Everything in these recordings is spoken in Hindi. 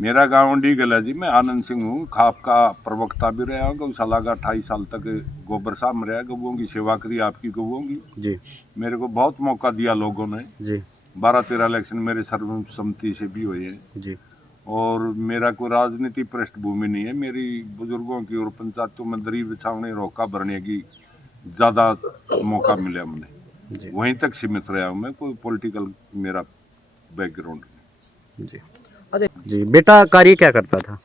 मेरा गांव डीगल है जी। मैं आनंद सिंह हूँ, खाप का प्रवक्ता भी रहा हूँ। गौशाला का 28 साल तक गोबर साहब में रहा। गौओं की सेवा करी, आपकी गौओं की। जी मेरे को बहुत मौका दिया लोगों ने। जी 12-13 इलेक्शन मेरे सर्वसम्मति से भी हुए हैं। जी और मेरा कोई राजनीति पृष्ठभूमि नहीं है। मेरी बुजुर्गों की और पंचायतों में दरी बिछाने, रोका भरने की ज़्यादा मौका मिला हमने, जी वहीं तक सीमित रहा हूँ मैं। कोई पॉलिटिकल मेरा बैकग्राउंड नहीं। जी जी। बेटा कार्य क्या करता था?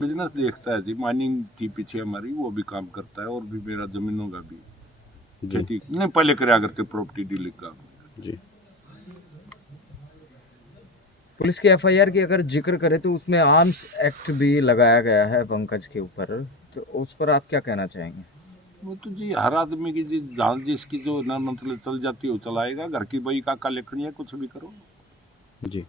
बिजनेस देखता है जी, माइनिंग थी पीछे हमारी, वो भी काम करता है। और भी मेरा जमीनों का भी जी खेती नहीं, पहले कराया करते प्रॉपर्टी डीलिंग का। जी पुलिस की एफआईआर की अगर जिक्र करें तो उसमें आर्म्स एक्ट भी लगाया गया है पंकज के ऊपर, तो उस पर आप क्या कहना चाहेंगे? वो तो जी हर आदमी की जी जहाँ जिसकी जो ना मतलब चल जाती है वो चलाएगा। घर की बई का लेखनी है, कुछ भी करो। जी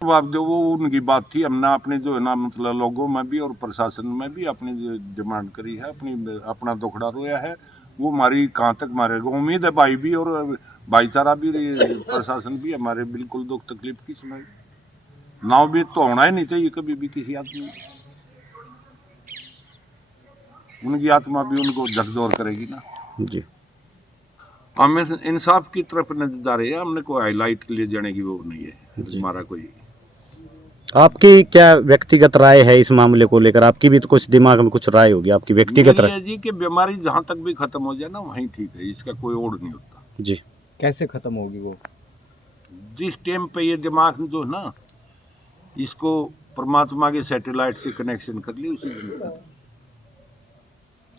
अब जो वो उनकी बात थी, हमने अपने जो है ना मतलब लोगों में भी और प्रशासन में भी अपनी जो डिमांड करी है, अपना दुखड़ा रोया है। वो हमारी कहाँ तक मारेगा। उम्मीद है भाई भी और भाईचारा भी, प्रशासन भी हमारे बिल्कुल दुख तकलीफ की सुनाई। नाव भी तो होना ही नहीं चाहिए कभी भी किसी आदमी। उनकी आत्मा भी उनको झकझोर करेगी ना। जी हमें इंसाफ की तरफ नजर जा रही है। हमने कोई हाईलाइट ले जाने की वो नहीं है जी। हमारा कोई। आपकी क्या व्यक्तिगत राय है इस मामले को लेकर? आपकी भी तो कुछ दिमाग में कुछ राय होगी, आपकी व्यक्तिगत मेरी राय। है जी कि बीमारी जहाँ तक भी खत्म हो जाए ना वहीं ठीक है, इसका कोई ओढ़ नहीं होता। जी कैसे खत्म होगी वो? जिस टाइम पे ये दिमाग जो है ना, इसको परमात्मा के सैटेलाइट से कनेक्शन कर ली, उसी दिन खत्म।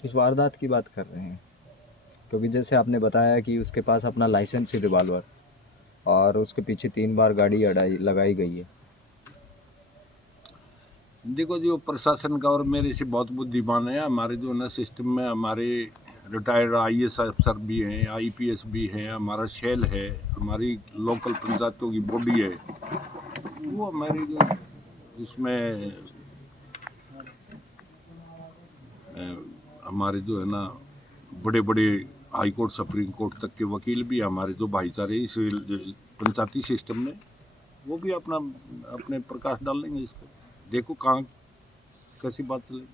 इस वारदात की बात कर रहे हैं क्योंकि जैसे आपने बताया कि उसके पास अपना लाइसेंस रिवॉल्वर और उसके पीछे 3 बार गाड़ी अड़ाई लगाई गई है। देखो जी, वो प्रशासन का और मेरे से बहुत बुद्धिमान है। हमारे जो ना सिस्टम में हमारे रिटायर्ड आईएएस अफसर भी हैं, आईपीएस भी हैं, हमारा शेल है, हमारी लोकल पंचायतों की बॉडी है। वो हमारी जो उसमें हमारे जो है ना बड़े बड़े हाई कोर्ट सुप्रीम कोर्ट तक के वकील भी हमारे जो भाईचारे इस पंचायती सिस्टम में, वो भी अपना अपने प्रकाश डालेंगे इस पर। देखो कहाँ कैसी बात चलेगी।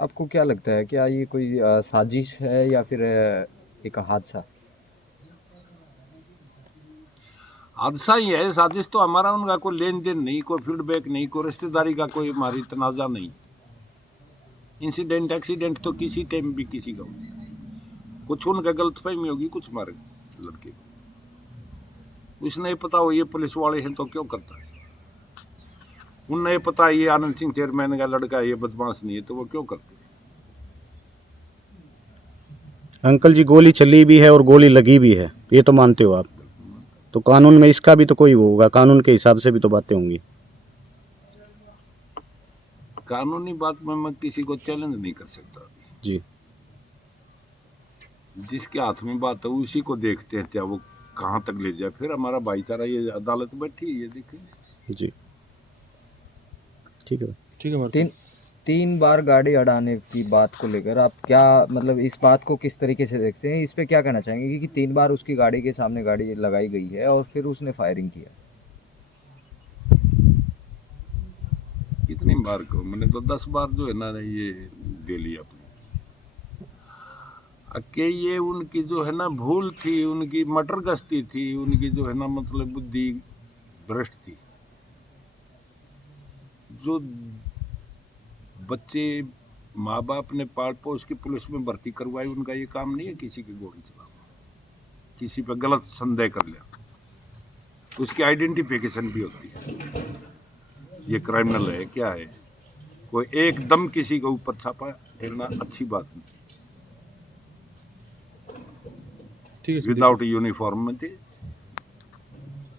आपको क्या लगता है, क्या ये कोई साजिश है या फिर एक हादसा? हादसा ही है। साजिश तो हमारा उनका कोई लेन देन नहीं, कोई फीडबैक नहीं, कोई रिश्तेदारी का कोई हमारी तनाजा नहीं। इंसिडेंट एक्सीडेंट तो किसी टाइम भी किसी का हो। कुछ उनका गलतफहमी होगी, कुछ हमारे लड़के को उसने ये पता हो ये पुलिस वाले हैं तो क्यों करता है। उन्हें ये पता है ये आनंद सिंह चेयरमैन का लड़का है, ये बदमाश नहीं है, तो वो क्यों करते। अंकल जी, गोली चली भी है और गोली लगी भी है, ये तो मानते हो आप? तो कानून में इसका भी तो कोई वो होगा, कानून के हिसाब से भी तो बातें होंगी। कानूनी बात में मैं किसी को चैलेंज नहीं कर सकता। जी जिसके हाथ में बात है उसी को देखते हैं, क्या वो कहाँ तक ले जाए। फिर हमारा भाईचारा ये अदालत बैठी है, ये देखेंगे। जी ठीक है ठीक है। 3 बार गाड़ी अड़ाने की बात को लेकर आप क्या मतलब इस बात को किस तरीके से देखते हैं? इस पे क्या कहना चाहेंगे कि 3 बार उसकी गाड़ी के सामने गाड़ी लगाई गई है और फिर उसने फायरिंग किया? कितनी बार को मैंने तो 10 बार जो है ना ये दे लिया अपनी। कि ये उनकी जो है ना भूल थी, उनकी मटर गश्ती थी, उनकी जो है ना मतलब बुद्धि भ्रष्ट थी। जो बच्चे माँ बाप ने पाल पोस के पुलिस में भर्ती करवाई, उनका ये काम नहीं है किसी की गोली चलाना, किसी पे गलत संदेह कर लिया। उसकी आइडेंटिफिकेशन भी होती है, ये क्रिमिनल है क्या है। कोई एकदम किसी के ऊपर छापा फेरना अच्छी बात नहीं। विदाउट यूनिफॉर्म में थे,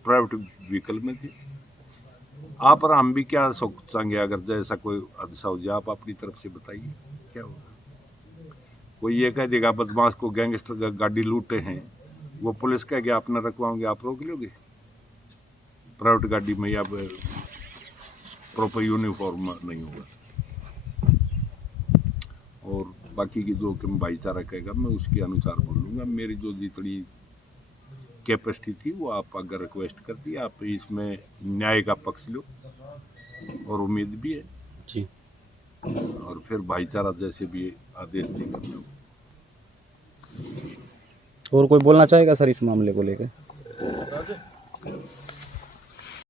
प्राइवेट व्हीकल में थे। आप और हम भी क्या सोचेंगे अगर जैसा कोई हादसा हो जाए। आप अपनी तरफ से बताइए क्या होगा। कोई ये कह देगा बदमाश को गैंगस्टर गाड़ी लूटे हैं, वो पुलिस कह गया आपने रखवाओगे, आप रोक लोगे प्राइवेट गाड़ी में या प्रॉपर यूनिफॉर्म नहीं होगा। और बाकी की जो कि भाईचारा कहेगा मैं उसके अनुसार बोलूँगा। मेरी जो जितनी कैपेसिटी थी वो आप अगर रिक्वेस्ट कर दी, आप इसमें न्याय का पक्ष लो और उम्मीद भी है, जी। और फिर भाईचारा जैसे भी आदेश देगा। और कोई बोलना चाहेगा सर इस मामले को लेकर?